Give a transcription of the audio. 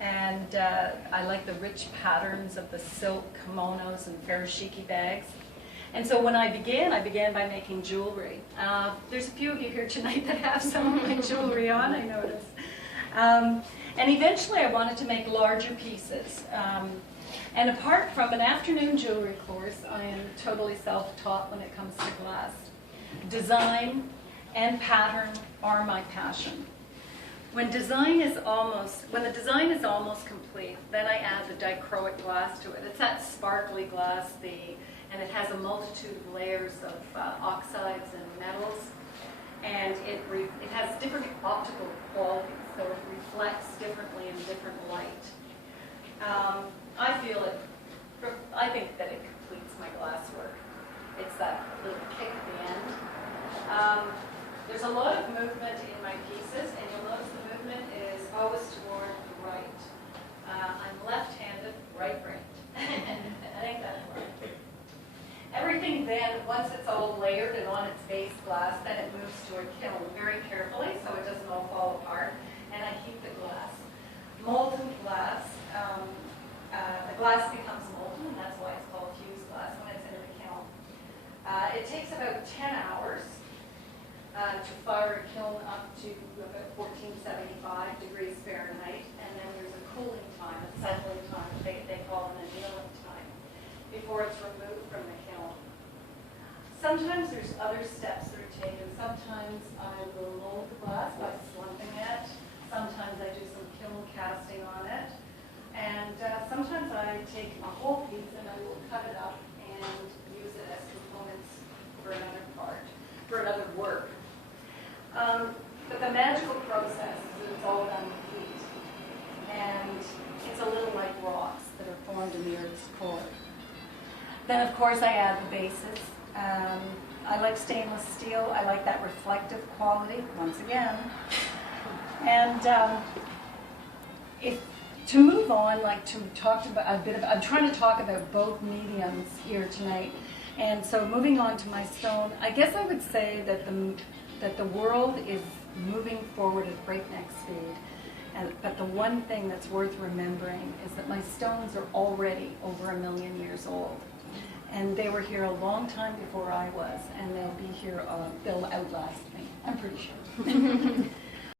And I like the rich patterns of the silk kimonos and furoshiki bags. And so when I began by making jewelry. There's a few of you here tonight that have some of my jewelry on, I notice. And eventually I wanted to make larger pieces. And apart from an afternoon jewelry course, I am totally self-taught when it comes to glass. Design and pattern are my passion. When the design is almost complete, then I add the dichroic glass to it. It's that sparkly glass, and it has a multitude of layers of oxides and metals, and it has different optical qualities, so it reflects differently in different light. I think that it completes my glass work. It's that little kick at the end. There's a lot of movement in my pieces, and you'll notice the movement is always toward the right. I'm left-handed, right-brained. I think that's right. Everything then, once it's all layered and on its base glass, then it moves to a kiln very carefully so it doesn't all fall apart, and I heat the glass. Molten glass, the glass becomes molten, and that's why it's called fused glass when it's in the kiln. It takes about 10 hours to fire a kiln up to about 1475 degrees Fahrenheit, and then there's a cooling time, a settling time, they call it an annealing time, before it's removed from the kiln. Sometimes there's other steps that are taken. Sometimes I will mold the glass by slumping it. Sometimes I do some kiln casting on it. And sometimes I take a whole piece and I will cut it up and use it as components for another part, for another work. But the magical process is it's all done with heat. And it's a little like rocks that are formed in the Earth's core. Then, of course, I add the bases. I like stainless steel. I like that reflective quality, once again. And to move on, to talk about I'm trying to talk about both mediums here tonight. And so moving on to my stone, I guess I would say that the world is moving forward at breakneck speed. But the one thing that's worth remembering is that my stones are already over 1 million years old. And they were here a long time before I was, and they'll be here, they'll outlast me, I'm pretty sure.